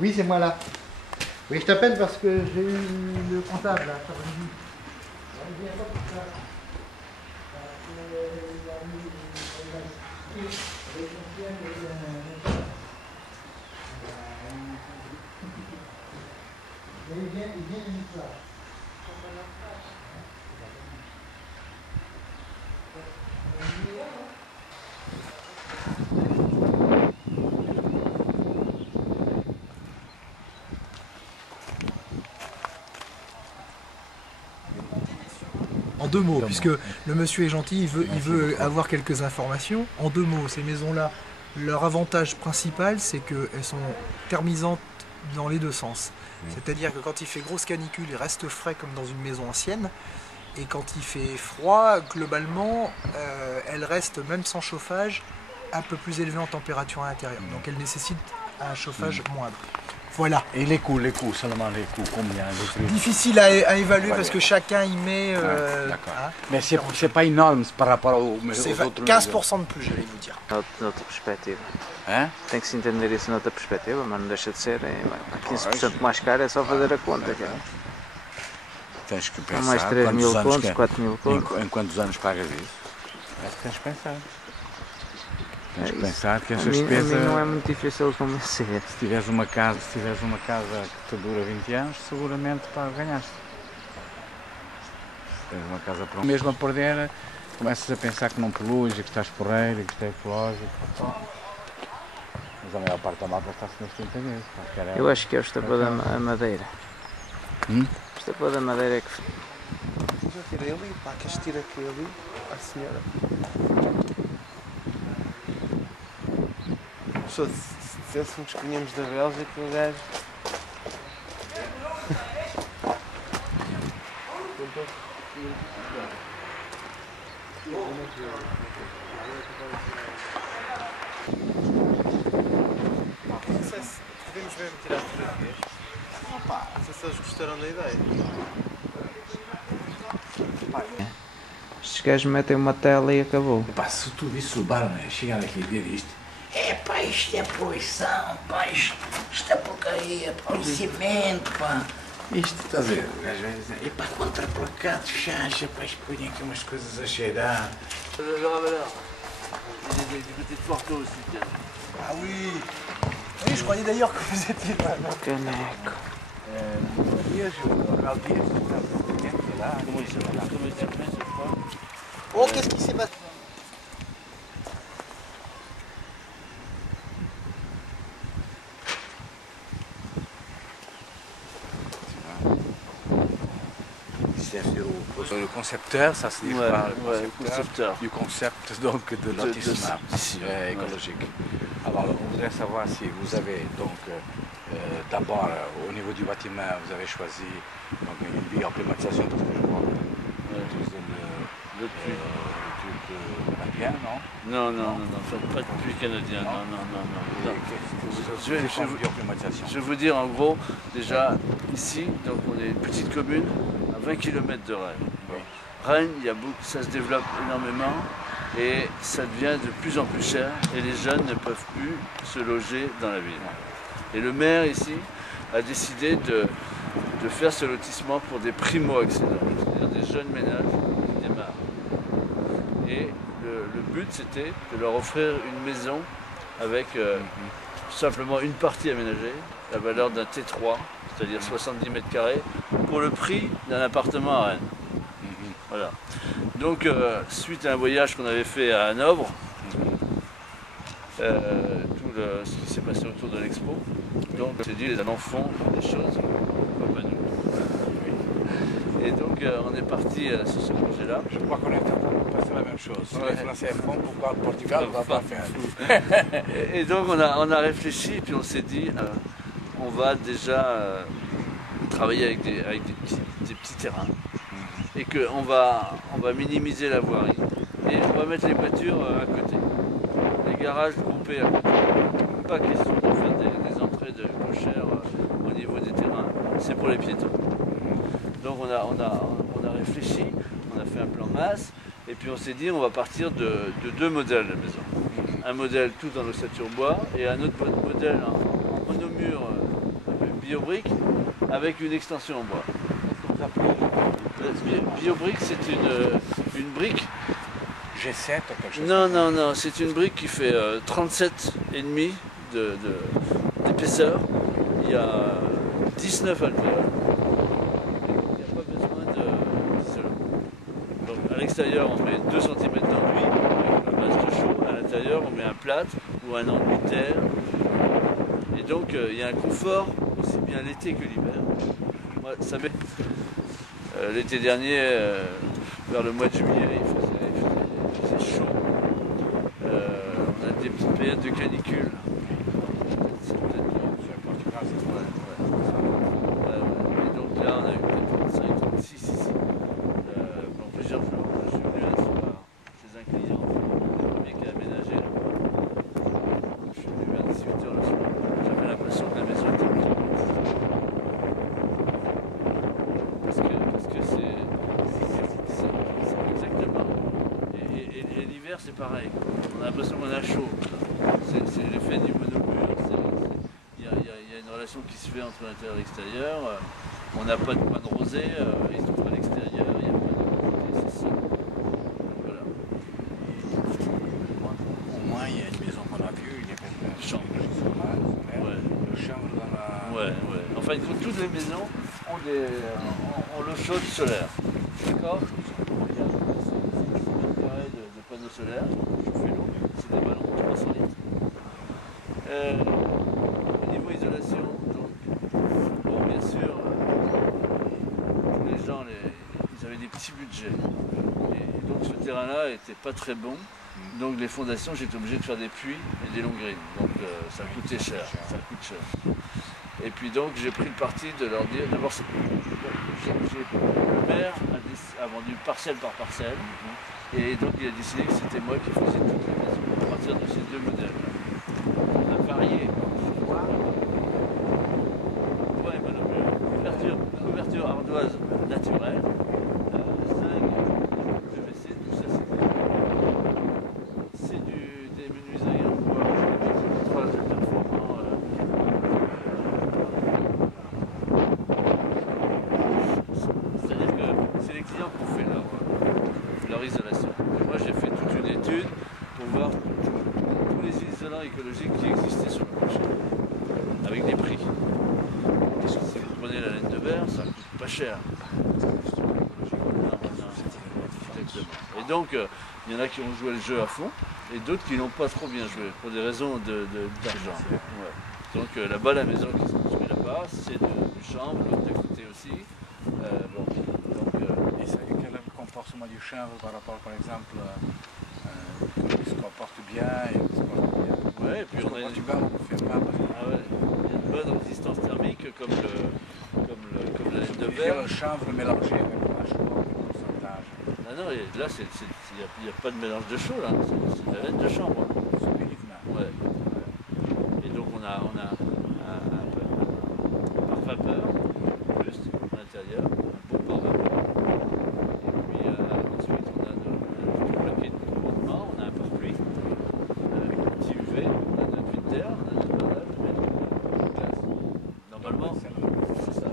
Oui, c'est moi là. Oui, je t'appelle parce que j'ai eu le comptable là, cet après-midi. Il vient pas pour ça. Parce qu'il a mis avec son chien il vient du soir. En deux mots, puisque le monsieur est gentil, il veut avoir quelques informations. En deux mots, ces maisons-là, leur avantage principal, c'est qu'elles sont thermisantes dans les deux sens. C'est-à-dire que quand il fait grosse canicule, il reste frais comme dans une maison ancienne. Et quand il fait froid, globalement, elles restent, même sans chauffage, un peu plus élevées en température à l'intérieur. Donc elles nécessitent un chauffage moindre. Voilà. Et les coûts seulement les coûts, combien Difficile à évaluer parce que chacun y met... D'accord. Mais c'est pas énorme par rapport aux autres... 15% de plus, j'allais vous dire. Noutra perspectiva. Hein? Tem que se entender isso noutra perspectiva, mas não deixa de ser 15% mais caro, é só fazer a conta. Tens que Há mais pensar 3 mil quantos anos, contos, 4 mil contos. em quantos anos pagas isso. Mas tens que pensar. Tens que pensar que A essas mim despesas... não é muito difícil convencer. Se tiveres uma casa que te dura 20 anos, seguramente ganhaste. Se tens uma casa pronta. Mesmo a perder, começas a pensar que não poluis, e que estás porreiro, e que isto é ecológico. Mas a maior parte da malta está-se nos 30 meses. Eu acho que é o estapão da madeira. O estapão da madeira é que... Já tirei ali, pá, queres tirar aqui ali? A senhora. Se dizéssemos que vinhamos da Bélgica, o gajo... Não sei se podemos mesmo tirar fotografias. Não sei se eles gostaram da ideia. Estes gajos metem uma tela e acabou. Pá, se tudo isso levar, chegar aqui e ver isto, pá, isto é poluição, pá, isto é porcaria, pá, o cimento, pá. Isto, estás a ver, o gajo vai dizer, pá, contraplacado, chacha, pá, isto põe aqui umas coisas a cheirar. Ah oui. Oui, je croyais d'ailleurs que vous étiez là. Caneco. Oh, qu'est-ce qui s'est passé? Le concepteur, ça se dit pas, le concepteur. du concept donc de lotissement écologique. Alors, on voudrait savoir si vous avez donc d'abord au niveau du bâtiment, vous avez choisi donc, une bioclimatisation parce que je vois le tube canadien, non? Non, pas de puits canadien, non. Je vais vous dire en gros, déjà ici, donc on est une petite commune à 20 km de Rennes. Rennes, ça se développe énormément et ça devient de plus en plus cher et les jeunes ne peuvent plus se loger dans la ville. Et le maire ici a décidé de faire ce lotissement pour des primo-accédants, c'est-à-dire des jeunes ménages qui démarrent. Et le but c'était de leur offrir une maison avec simplement une partie aménagée, la valeur d'un T3, c'est-à-dire 70 mètres carrés, pour le prix d'un appartement à Rennes. Voilà. Donc, suite à un voyage qu'on avait fait à Hanovre, tout ce qui s'est passé autour de l'expo, donc on s'est dit les Allemands font des choses, pourquoi pas nous. Et donc on est parti sur ce projet-là. Je crois qu'on est en train de passer la même chose. Si les Français font, pourquoi le Portugal ne va pas faire? Et donc on a réfléchi et puis on s'est dit on va déjà travailler avec des petits terrains et qu'on va minimiser la voirie et on va mettre les voitures à côté, les garages groupés à côté. Pas question de faire des entrées de cochères au niveau des terrains, c'est pour les piétons. Donc on a réfléchi, on a fait un plan masse et puis on s'est dit on va partir de deux modèles de maison. Un modèle tout en ossature bois et un autre modèle en monomure BioBrick avec une extension en bois. BioBrick, c'est une brique. G7 ou quelque chose. Non, c'est une brique qui fait 37,5 d'épaisseur. Il y a 19 altères. Il n'y a pas besoin d'isolant. Donc à l'extérieur, on met 2 cm d'enduit avec la base de chaux. À l'intérieur, on met un plâtre ou un enduit de terre. Et donc, il y a un confort aussi bien l'été que l'hiver. Moi, ça m'est... l'été dernier, vers le mois de juillet, il faisait chaud. On a des petites périodes de canicule. Et donc là, on a eu peut-être 35, 36 ici. Pendant plusieurs jours. Je suis venu un soir chez un client, le premier qui a aménagé. Je suis venu vers 18h le soir. J'avais l'impression que la maison était pleine. Parce que c'est exactement. Et l'hiver, c'est pareil. On a l'impression qu'on a chaud. C'est l'effet du monomure. Il y a une relation qui se fait entre l'intérieur et l'extérieur. On n'a pas de point de rosée, il se trouve à l'extérieur, il n'y a pas de côté, c'est ça. Donc voilà. Au moins, il y a une maison qu'on a vue, il y a quelques Chambre. Ouais. Le chambre dans la... Ouais. Enfin, toutes les maisons ont l'eau chaude solaire. D'accord? Il y a 6 mètres carrés de panneaux solaires, chauffer l'eau, c'est des ballons de 300 litres. Au niveau isolation, donc, bon, bien sûr, les gens, ils avaient des petits budgets. Et donc ce terrain-là n'était pas très bon. Donc les fondations, j'étais obligé de faire des puits et des longues grilles. Donc ça coûtait cher, ça coûte cher. Et puis donc j'ai pris le parti de leur dire, d'abord, le maire a vendu parcelle par parcelle. Et donc il a décidé que c'était moi qui faisais toutes les maisons à partir de ces 2 modèles. On a varié. Bois et monomure. Couverture ardoise naturelle. Zinc, PVC, tout ça c'est des menuiseries en bois. Des vitrages performants. C'est-à-dire que c'est les clients qui ont fait leur isolation. Et moi j'ai fait toute une étude pour voir tous les isolants écologiques qui existaient sur le marché, avec des prix. Parce que si vous prenez la laine de verre, ça coûte pas cher. Exactement. Et donc, il y en a qui ont joué le jeu à fond, et d'autres qui n'ont pas trop bien joué, pour des raisons d'argent. Ouais. Donc là-bas, la maison qui se construit là-bas, c'est du chanvre, l'autre à côté aussi. Bon, donc, Et ça, quel est le comportement du chanvre par rapport, par exemple, il se comporte bien et il se comporte bien. ouais, et puis on a une... Tu vas, on ne fait pas parce que... Ah ouais, il y a une bonne résistance thermique comme la laine de Il y verre. a le chanvre mélangé avec la chaux, quel pourcentage? Ah non, et là, il n'y a pas de mélange de chaux, là. C'est de la laine de chambre. C'est uniquement. Ouais. Et donc, on a un pare vapeur, juste à l'intérieur, un beau pare vapeur. Et puis, ensuite, on a notre plaquet de contentement, on a un pare-pluie, avec un petit UV, on a notre vide d'air, on a notre barrage, on a notre glace. Normalement, c'est ça.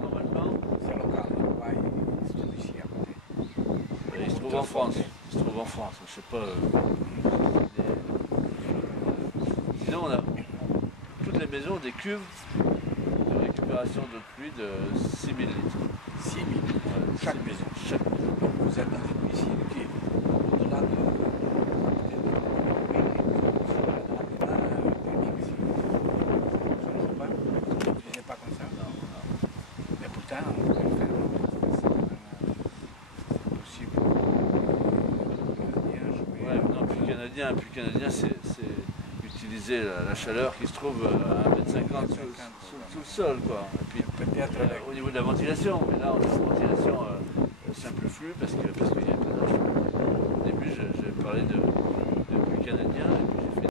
Normalement, C'est local, ouais, il se trouve ici à côté. il se trouve en France. Il se trouve en France, je sais pas. Sinon, on a toutes les maisons ont des cuves de récupération d'eau de pluie de 6000 litres. 6 000, chaque maison. Chaque maison. Donc vous êtes dans une piscine qui est au-delà de... Vous ne disiez pas comme ça? Non. Mais pourtant, on peut le faire. C'est possible. Ouais, non, puits canadien, c'est utiliser la chaleur qui se trouve à 1,50 m sous le sol, quoi. Et puis Peut-être avec... au niveau de la ventilation, mais là on a une ventilation simple flux parce qu'il y a pas d'argent. Au début, j'ai parlé de puits canadien.